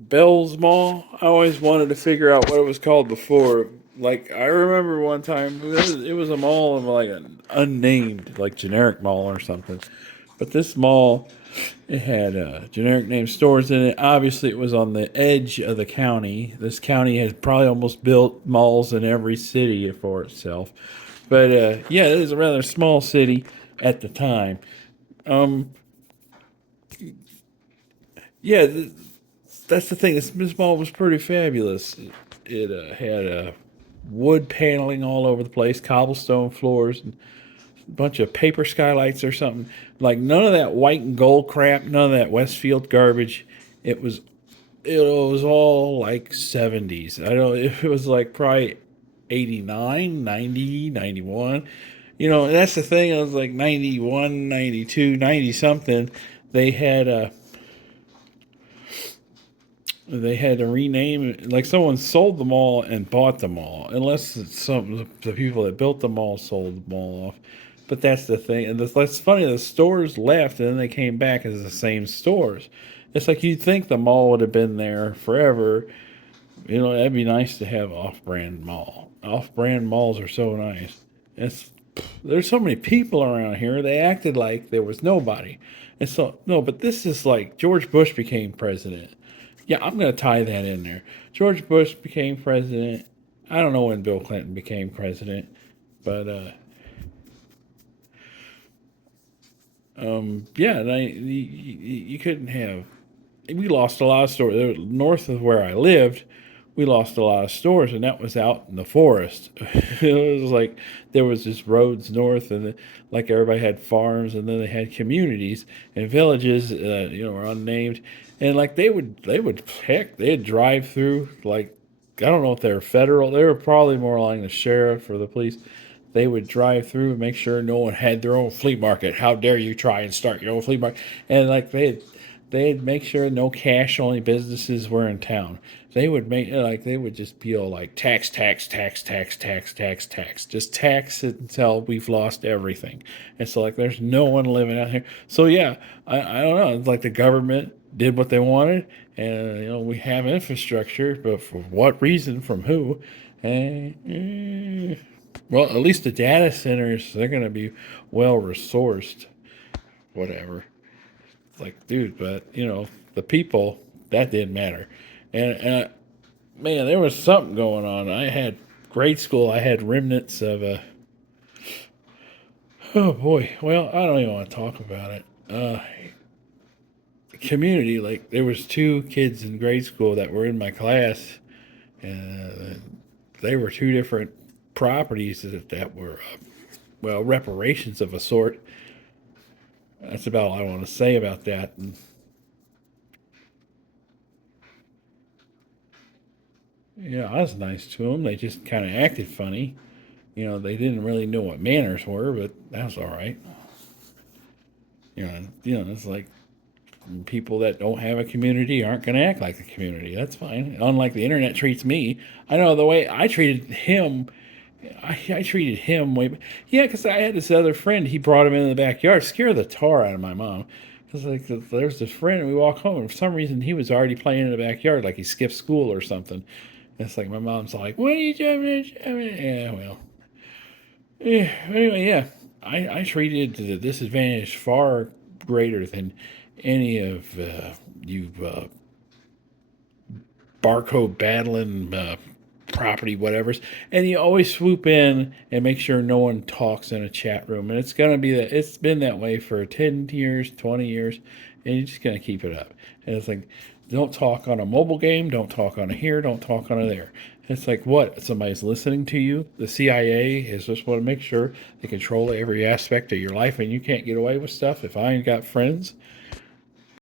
Bell's Mall. I always wanted to figure out what it was called before. Like I remember one time it was a mall of like an unnamed, like generic mall or something. But this mall, it had generic name stores in it. Obviously, it was on the edge of the county. This county has probably almost built malls in every city for itself. But yeah, it is a rather small city at the time. Um, yeah, that's the thing. This mall was pretty fabulous. It had wood paneling all over the place, cobblestone floors, and a bunch of paper skylights or something. Like none of that white and gold crap, none of that Westfield garbage. It was it was all like 70s. I don't it was like probably 89, 90, 91. And that's the thing. I was like 91, 92, 90 something. They had a they had to rename it. Like someone sold them all and bought them all, unless some the people that built them all sold them all off. But that's the thing, and that's funny. The stores left, and then they came back as the same stores. It's like you'd think the mall would have been there forever. That'd be nice to have off-brand mall. Off-brand malls are so nice. It's there's so many people around here. They acted like there was nobody, and so no. But this is like George Bush became president. Yeah, I'm going to tie that in there. George Bush became president. I don't know when Bill Clinton became president, but yeah, you couldn't have. We lost a lot of stores north of where I lived. We lost a lot of stores, and that was out in the forest. It was like there was just roads north, and like everybody had farms, and then they had communities and villages, were unnamed, and like they would heck, they'd drive through like I don't know if they were federal. They were probably more like the sheriff or the police. They would drive through and make sure no one had their own flea market. How dare you try and start your own flea market? And like they'd make sure no cash only businesses were in town. They would just be all like tax, tax, tax, tax, tax, tax, tax. Just tax it until we've lost everything. And so like there's no one living out here. So yeah, I don't know. It's like the government did what they wanted, and we have infrastructure, but for what reason, from who? Well, at least the data centers, they're going to be well resourced, whatever. Like, dude, but the people, that didn't matter. And man, there was something going on. I had grade school. I had remnants of a. Oh boy. Well, I don't even want to talk about it. Community. Like there was two kids in grade school that were in my class, and they were two different properties that were well reparations of a sort. That's about all I want to say about that. And yeah, I was nice to them. They just kind of acted funny. They didn't really know what manners were, but that's all right. It's like people that don't have a community aren't going to act like a community. That's fine. Unlike the internet treats me, I know the way I treated him. I treated him way. Yeah, because I had this other friend. He brought him in the backyard, scare the tar out of my mom. Because like there's this friend, and we walk home, and for some reason he was already playing in the backyard, like he skipped school or something. And it's like my mom's like, "What are you doing?" Yeah, well, yeah. Anyway, yeah, I treated the disadvantage far greater than any of you barcode battling property whatevers, and you always swoop in and make sure no one talks in a chat room, and it's gonna be that. It's been that way for 10 years, 20 years, and you're just gonna keep it up. And it's like, don't talk on a mobile game, don't talk on a here, don't talk on a there. It's like, what, somebody's listening to you? The CIA is just want to make sure they control every aspect of your life, and you can't get away with stuff. If I ain't got friends,